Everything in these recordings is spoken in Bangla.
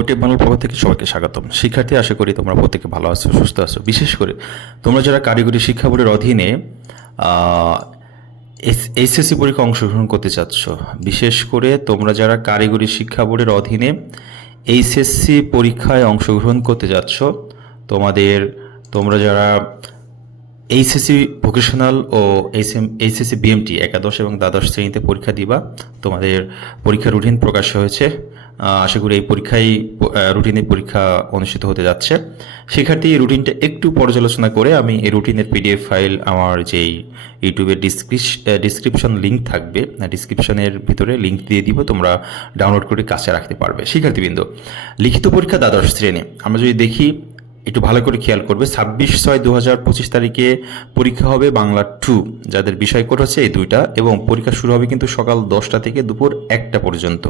ওটিএফ বাংলার পক্ষ থেকে সবাইকে স্বাগতম। শিক্ষার্থী, আশা করি তোমরা প্রত্যেকে ভালো আছো, সুস্থ আছো। বিশেষ করে তোমরা যারা কারিগরি শিক্ষা বোর্ডের অধীনে এইচএসসি পরীক্ষা অংশগ্রহণ করতে চাচ্ছ, বিশেষ করে তোমরা যারা কারিগরি শিক্ষা বোর্ডের অধীনে এইচএসসি পরীক্ষায় অংশগ্রহণ করতে যাচ্ছ তোমাদের, তোমরা যারা এইচএসসি ভোকেশনাল ও এইচএসসি বিএমটি একাদশ এবং দ্বাদশ শ্রেণীতে পরীক্ষা দিবা। তোমাদের পরীক্ষা রুটিন প্রকাশ হয়েছে। আশা করি এই পরীক্ষায় রুটিনে পরীক্ষা অনুষ্ঠিত হতে যাচ্ছে। শিক্ষার্থী রুটিনটা একটু পর্যালোচনা করে আমি এই রুটিনের পিডিএফ ফাইল আমার যেই ইউটিউবের ডিসক্রিপশন লিঙ্ক থাকবে ডিসক্রিপশনের ভিতরে লিঙ্ক দিয়ে দিব, তোমরা ডাউনলোড করে কাছে রাখতে পারবে। শিক্ষার্থীবৃন্দ, লিখিত পরীক্ষা দ্বাদশ শ্রেণি। আমরা যদি দেখি একটু ভালো করে খেয়াল করবে। ছাব্বিশ ছয় দু হাজার পঁচিশ তারিখে পরীক্ষা হবে বাংলা টু যাদের বিষয় কোড হচ্ছে এই দুইটা এবং পরীক্ষা শুরু হবে কিন্তু সকাল দশটা থেকে দুপুর একটা পর্যন্ত।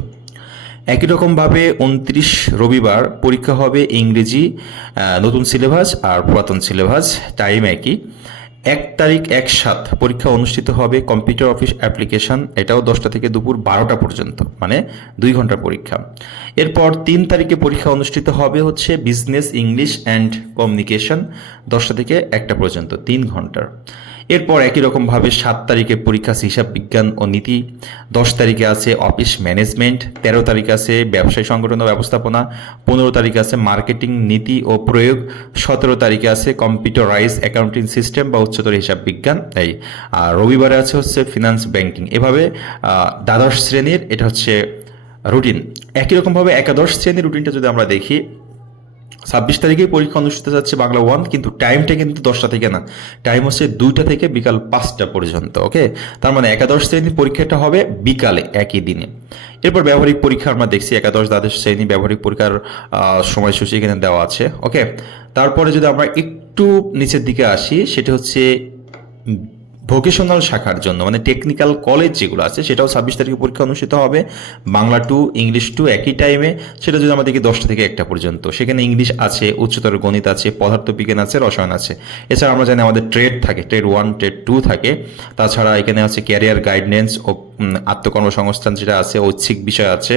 একই রকমভাবে উনত্রিশ রবিবার পরীক্ষা হবে ইংরেজি নতুন সিলেবাস আর পুরাতন সিলেবাস টাইম একই। এক তারিখ এক সাত পরীক্ষা অনুষ্ঠিত হবে কম্পিউটার অফিস অ্যাপ্লিকেশন, এটাও দশটা থেকে দুপুর বারোটা পর্যন্ত মানে দুই ঘণ্টার পরীক্ষা। এরপর তিন তারিখে পরীক্ষা অনুষ্ঠিত হবে হচ্ছে বিজনেস ইংলিশ অ্যান্ড কমিউনিকেশন দশটা থেকে একটা পর্যন্ত, তিন ঘণ্টার। এরপর একই রকমভাবে সাত তারিখে পরীক্ষা আছে হিসাব বিজ্ঞান ও নীতি, দশ তারিখে আছে অফিস ম্যানেজমেন্ট, তেরো তারিখে আছে ব্যবসায়ী সংগঠন ও ব্যবস্থাপনা, পনেরো তারিখে আছে মার্কেটিং নীতি ও প্রয়োগ, সতেরো তারিখে আছে কম্পিউটারাইজ অ্যাকাউন্টিং সিস্টেম বা উচ্চতর হিসাব বিজ্ঞান এই আর রবিবারে আছে হচ্ছে ফিনান্স ব্যাংকিং। এভাবে দ্বাদশ শ্রেণির এটা হচ্ছে রুটিন। একই রকমভাবে একাদশ শ্রেণির রুটিনটা যদি আমরা দেখি ছাব্বিশ তারিখে পরীক্ষা অনুষ্ঠিত যাচ্ছে বাংলা ওয়ান কিন্তু টাইমটা কিন্তু দশটা থেকে না। টাইম হচ্ছে দুইটা থেকে বিকাল পাঁচটা পর্যন্ত ওকে তার মানে একাদশ শ্রেণির পরীক্ষাটা হবে বিকালে, একই দিনে। এরপর ব্যবহারিক পরীক্ষা আমরা দেখছি, একাদশ দ্বাদশ শ্রেণি ব্যবহারিক পরীক্ষার সময়সূচি এখানে দেওয়া আছে ওকে তারপরে যদি আমরা একটু নিচের দিকে আসি, সেটা হচ্ছে ভোকেশনাল শাখার জন্য মানে টেকনিক্যাল কলেজ যেগুলো আছে, সেটাও ছাব্বিশ তারিখে পরীক্ষা অনুষ্ঠিত হবে। বাংলা টু ইংলিশ টু একই টাইমে সেটা যদি আমাদেরকে দশটা থেকে একটা পর্যন্ত। সেখানে ইংলিশ আছে, উচ্চতর গণিত আছে, পদার্থবিজ্ঞান আছে, রসায়ন আছে। এছাড়া আমরা জানি আমাদের ট্রেড থাকে ট্রেড ওয়ান ট্রেড টু থাকে। তাছাড়া এখানে আছে ক্যারিয়ার গাইডেন্স ও আত্মকর্মসংস্থান যেটা আছে, ঐচ্ছিক বিষয় আছে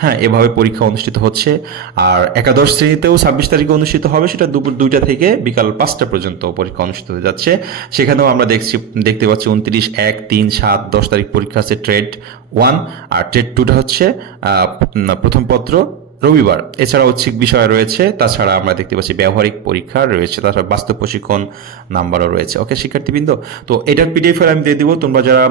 হ্যাঁ এভাবে পরীক্ষা অনুষ্ঠিত হচ্ছে। আর একাদশ শ্রেণীতেও ছাব্বিশ তারিখে অনুষ্ঠিত হবে, সেটা দুপুর দুইটা থেকে বিকাল পাঁচটা পর্যন্ত পরীক্ষা অনুষ্ঠিত হয়ে যাচ্ছে। সেখানেও আমরা দেখছি, দেখতে পাচ্ছি উনত্রিশ, এক, তিন, সাত, দশ তারিখ পরীক্ষা আছে, ট্রেড ওয়ান। আর ট্রেড টুটা হচ্ছে প্রথম পত্র রবিবার। এছাড়া ঐচ্ছিক বিষয় রয়েছে, তাছাড়া আমরা দেখতে পাচ্ছি ব্যবহারিক পরীক্ষা রয়েছে, তাছাড়া বাস্তব প্রশিক্ষণ নাম্বারও রয়েছে। ওকে, শিক্ষার্থীবৃন্দ, তো এটার পিডিএফ আমি দিয়ে দিব। তোমরা যারা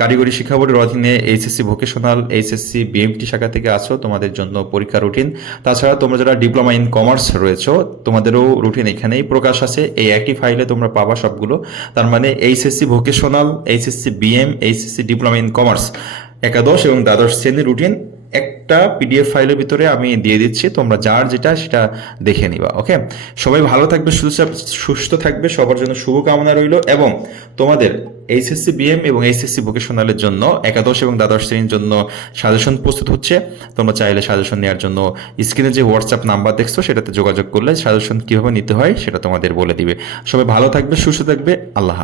কারিগরি শিক্ষা বোর্ডের অধীনে এইচএসসি ভোকেশনাল, এইচএসসি বিএমটি শাখা থেকে আছো, তোমাদের জন্য পরীক্ষা রুটিন। তাছাড়া তোমরা যারা ডিপ্লোমা ইন কমার্স রয়েছো, তোমাদেরও রুটিন এখানেই প্রকাশ আছে। এই একই ফাইলে তোমরা পাবা সবগুলো। তার মানে HSC vocational, HSC BM, HSC diploma in commerce, একাদশ এবং দ্বাদশ শ্রেণির রুটিন। একটা পিডিএফ ফাইলের ভিতরে আমি দিয়ে দিচ্ছি, তোমরা যার যেটা সেটা দেখে নিবা ওকে সবাই ভালো থাকবে, সুস্থ থাকবে, সবার জন্য শুভকামনা রইল এবং তোমাদের এইচএসসি বিএম এবং এইচএসসি ভোকেশনালের জন্য, একাদশ এবং দ্বাদশ শ্রেণির জন্য সাজেশন প্রস্তুত হচ্ছে। তোমরা চাইলে সাজেশন নেওয়ার জন্য স্ক্রিনে যে হোয়াটসঅ্যাপ নাম্বার দেখছ, সেটাতে যোগাযোগ করলে সাজেশন কীভাবে নিতে হয় সেটা তোমাদের বলে দিবে। সবাই ভালো থাকবে, সুস্থ থাকবে, আল্লাহ